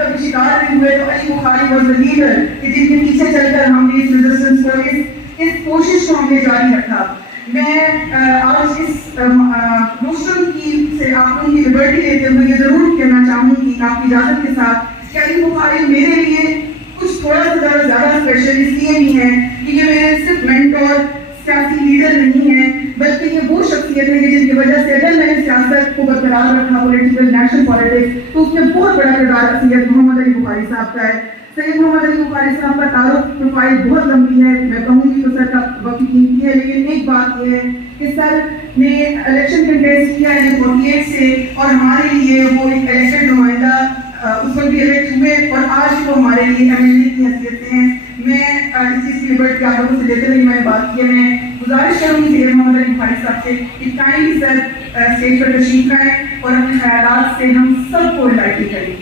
کبھی شکار نہیں ہوئے تو علی بخاری واز دی لیڈر کہ جن کے پیچھے چل کر ہم نے اس ریزسٹنس کو اس کوشش کو ہم نے جاری رکھا. میں آج اس مسلم کی سے آپ لوگوں کی لبرٹی لیتے ہوئے یہ ضرور کہنا چاہوں گی آپ کی اجازت کے ساتھ کہ علی بخاری میرے لیے کچھ تھوڑا سا زیادہ اسپیشل اس لیے بھی ہے کہ یہ میرے صرف مینٹور سیاسی لیڈر نہیں ہیں بلکہ یہ وہ شخصیت ہے جن کی وجہ سے اگر میں نے سیاست کو برقرار رکھا پولیٹیکل نیشنل پالیٹکس تو اس میں بہت بڑا کردار سید محمد علی بخاری صاحب کا ہے. سید محمد علی بخاری صاحب کا تعارف پروفائل بہت لمبی ہے, میں کہوں گی تو سر کا وقت قیمتی ہے, لیکن ایک بات یہ ہے کہ سر نے الیکشن کنٹیسٹ کیا ہے 48 سے اور ہمارے لیے وہ ایک الیکٹڈ نمائندہ اس وقت بھی الیکٹ ہوئے اور آج وہ ہمارے لیے ایم ایل اے کی حیثیت سے ہیں. میں اس چیز کی لبرٹی آپ لوگوں سے لیتے ہوئے میں نے بات کی ہے. میں گزارش کروں گی سید محمد علی بخاری صاحب سے کہ کائنڈلی سر اسٹیج پر تشریف لائیں اور اپنے خیالات سے ہم سب کو انلائٹن کریں.